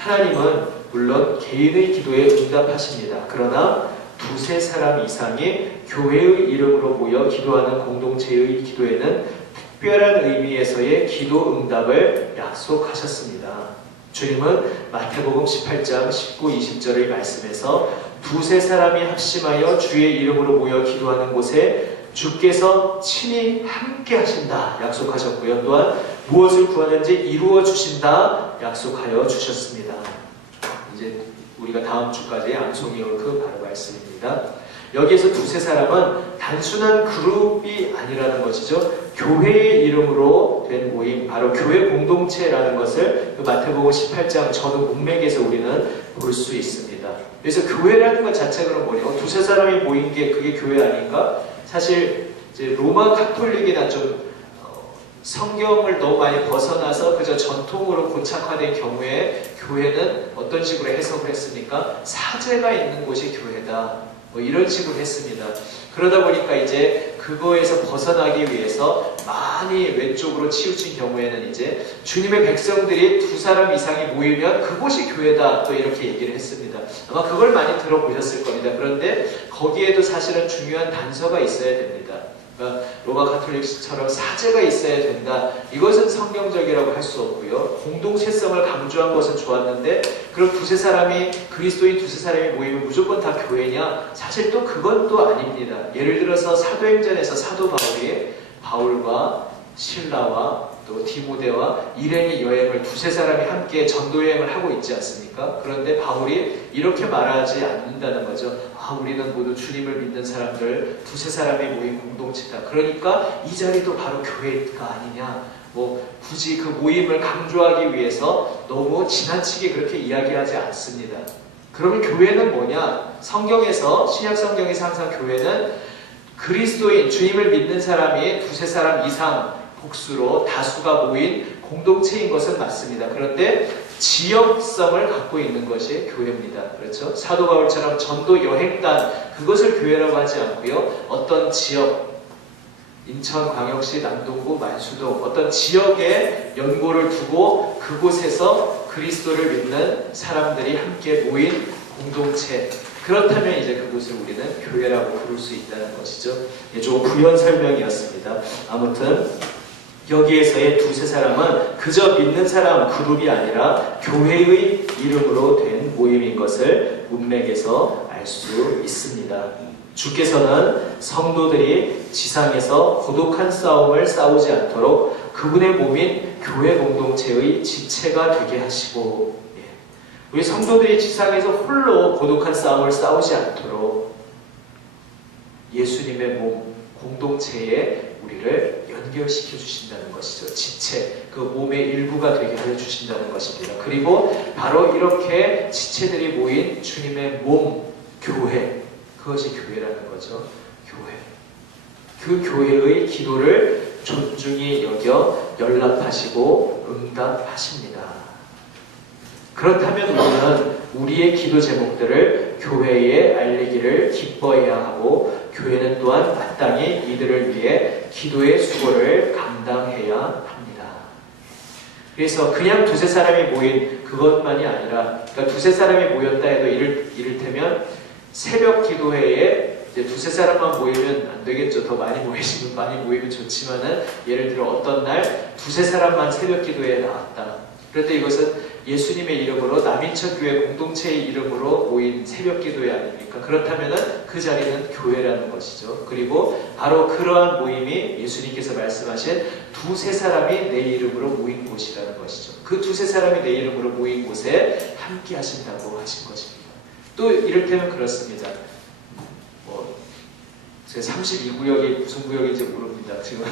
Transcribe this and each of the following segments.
하나님은 물론 개인의 기도에 응답하십니다. 그러나 두세 사람 이상이 교회의 이름으로 모여 기도하는 공동체의 기도에는 특별한 의미에서의 기도 응답을 약속하셨습니다. 주님은 마태복음 18장 19, 20절의 말씀에서 두세 사람이 합심하여 주의 이름으로 모여 기도하는 곳에 주께서 친히 함께 하신다 약속하셨고요. 또한 무엇을 구하는지 이루어 주신다 약속하여 주셨습니다. 이제 우리가 다음 주까지 암송해올 그 바로 말씀입니다. 여기에서 두세 사람은 단순한 그룹이 아니라는 것이죠. 교회의 이름으로 된 모임, 바로 교회 공동체라는 것을 그 마태복음 18장 전후 문맥에서 우리는 볼 수 있습니다. 그래서 교회라는 것 자체가 뭐냐? 두세 사람이 모인 게 그게 교회 아닌가? 사실 이제 로마 카톨릭이나 좀 성경을 너무 많이 벗어나서 그저 전통으로 고착화된 경우에 교회는 어떤 식으로 해석을 했습니까? 사제가 있는 곳이 교회다. 뭐 이런 식으로 했습니다. 그러다 보니까 이제 그거에서 벗어나기 위해서 많이 왼쪽으로 치우친 경우에는 이제 주님의 백성들이 두 사람 이상이 모이면 그곳이 교회다 또 이렇게 얘기를 했습니다. 아마 그걸 많이 들어보셨을 겁니다. 그런데 거기에도 사실은 중요한 단서가 있어야 됩니다. 그러니까 로마 가톨릭처럼 사제가 있어야 된다. 이것은 성경적이라고 할 수 없고요. 공동체성을 강조한 것은 좋았는데 그럼 두세 사람이 그리스도인 두세 사람이 모이면 무조건 다 교회냐? 사실 또 그건 또 아닙니다. 예를 들어서 사도행전에서 사도 바울이 바울과 신라와 또 디모데와 일행의 여행을 두세 사람이 함께 전도 여행을 하고 있지 않습니까? 그런데 바울이 이렇게 말하지 않는다는 거죠. 우리는 모두 주님을 믿는 사람들 두세 사람이 모인 공동체다. 그러니까 이 자리도 바로 교회가 아니냐. 굳이 그 모임을 강조하기 위해서 너무 지나치게 그렇게 이야기하지 않습니다. 그러면 교회는 뭐냐? 성경에서, 신약 성경에서 항상 교회는 그리스도인, 주님을 믿는 사람이 두세 사람 이상 복수로 다수가 모인 공동체인 것은 맞습니다. 그런데 지역성을 갖고 있는 것이 교회입니다. 그렇죠? 사도 바울처럼 전도 여행단, 그것을 교회라고 하지 않고요. 어떤 지역, 인천광역시 남동구 만수동 어떤 지역에 연고를 두고 그곳에서 그리스도를 믿는 사람들이 함께 모인 공동체, 그렇다면 이제 그곳을 우리는 교회라고 부를 수 있다는 것이죠. 조금 부연 설명이었습니다. 아무튼 여기에서의 두세 사람은 그저 믿는 사람 그룹이 아니라 교회의 이름으로 된 모임인 것을 문맥에서 알 수 있습니다. 주께서는 성도들이 지상에서 고독한 싸움을 싸우지 않도록 그분의 몸인 교회 공동체의 지체가 되게 하시고, 우리 성도들이 지상에서 홀로 고독한 싸움을 싸우지 않도록 예수님의 몸 공동체에 우리를 연결시켜 주신다는 것이죠. 지체, 그 몸의 일부가 되게 해주신다는 것입니다. 그리고 바로 이렇게 지체들이 모인 주님의 몸, 교회, 그것이 교회라는 거죠. 교회. 그 교회의 기도를 존중히 여겨 연락하시고 응답하십니다. 그렇다면 우리는 우리의 기도 제목들을 교회에 알리기를 기뻐해야 하고, 교회는 또한 마땅히 이들을 위해 기도의 수고를 감당해야 합니다. 그래서 그냥 두세 사람이 모인 그것만이 아니라, 그러니까 두세 사람이 모였다 해도 이를테면 새벽 기도회에 이제 두세 사람만 모이면 안 되겠죠. 더 많이 모이면 좋지만은, 예를 들어 어떤 날 두세 사람만 새벽 기도회에 나왔다. 그런데 이것은 예수님의 이름으로 남인천교회 공동체의 이름으로 모인 새벽 기도회 아닙니까? 그렇다면은 그 자리는 교회라는 것이죠. 그리고 바로 그러한 모임이 예수님께서 말씀하신 두세 사람이 내 이름으로 모인 곳이라는 것이죠. 그 두세 사람이 내 이름으로 모인 곳에 함께 하신다고 하신 것입니다. 또 이를테면 그렇습니다. 제가 32구역이 무슨 구역인지 모릅니다. 지금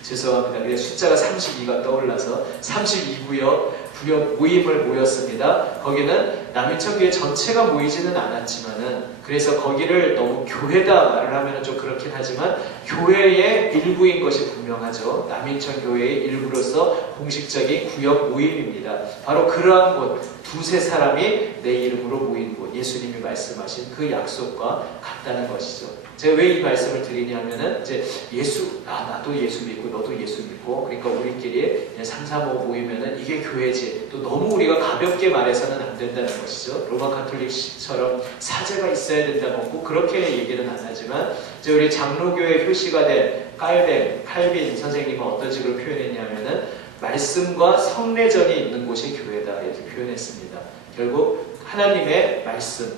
죄송합니다. 그냥 숫자가 32가 떠올라서 32구역 모임을 모였습니다. 거기는 남인천교회 전체가 모이지는 않았지만은, 그래서 거기를 너무 교회다 말을 하면 좀 그렇긴 하지만 교회의 일부인 것이 분명하죠. 남인천교회의 일부로서 공식적인 구역 모임입니다. 바로 그러한 곳, 두세 사람이 내 이름으로 모인 곳, 예수님이 말씀하신 그 약속과 같다는 것이죠. 제가 왜 이 말씀을 드리냐면은 이제 나도 예수 믿고 너도 예수 믿고, 그러니까 우리끼리 3, 4, 5 모이면은 이게 교회지, 또 너무 우리가 가볍게 말해서는 안 된다는 것이죠. 로마 가톨릭처럼 사제가 있어야 된다고 꼭 그렇게 얘기는 안 하지만, 이제 우리 장로교회 효시가 된 칼빈 선생님은 어떤 식으로 표현했냐면은 말씀과 성례전이 있는 곳이 교회다, 이렇게 표현했습니다. 결국 하나님의 말씀,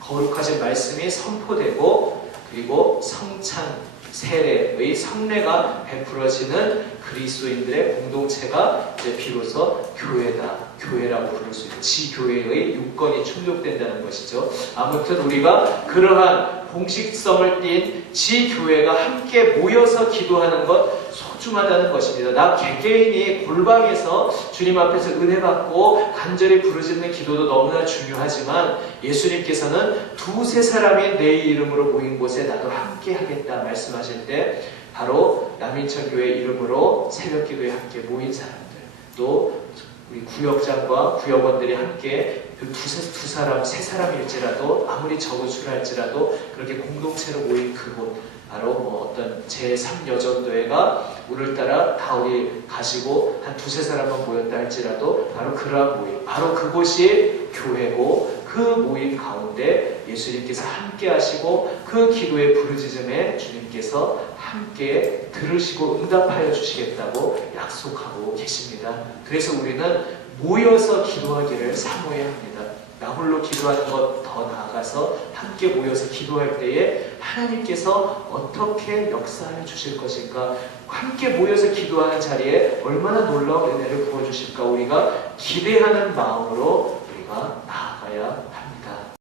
거룩하신 말씀이 선포되고, 그리고 성찬, 세례의 성례가 베풀어지는 그리스도인들의 공동체가 이제 비로소 교회다, 교회라고 부를 수 있는 지교회의 요건이 충족된다는 것이죠. 아무튼 우리가 그러한 공식성을 띈 지교회가 함께 모여서 기도하는 것 소중하다는 것입니다. 나 개개인이 골방에서 주님 앞에서 은혜 받고 간절히 부르짖는 기도도 너무나 중요하지만, 예수님께서는 두세 사람이 내 이름으로 모인 곳에 나도 함께 하겠다 말씀하실 때, 바로 남인천교회 이름으로 새벽기도에 함께 모인 사람들, 또 우리 구역장과 구역원들이 함께 그 두 사람, 세 사람일지라도, 아무리 적은 수를 할지라도 그렇게 공동체로 모인 그곳, 바로 어떤 제3여전도회가 오늘따라 다 어디 가시고 한 두세 사람만 모였다 할지라도 바로 그러한 모임, 바로 그곳이 교회고, 그 모임 가운데 예수님께서 함께 하시고 그 기도의 부르짖음에 주님께서 함께 들으시고 응답하여 주시겠다고 약속하고 계십니다. 그래서 우리는 모여서 기도하기를 사모해야 합니다. 나 홀로 기도하는 것 더 나아가서 함께 모여서 기도할 때에 하나님께서 어떻게 역사하여 주실 것인가, 함께 모여서 기도하는 자리에 얼마나 놀라운 은혜를 부어주실까, 우리가 기대하는 마음으로 우리가 나아가야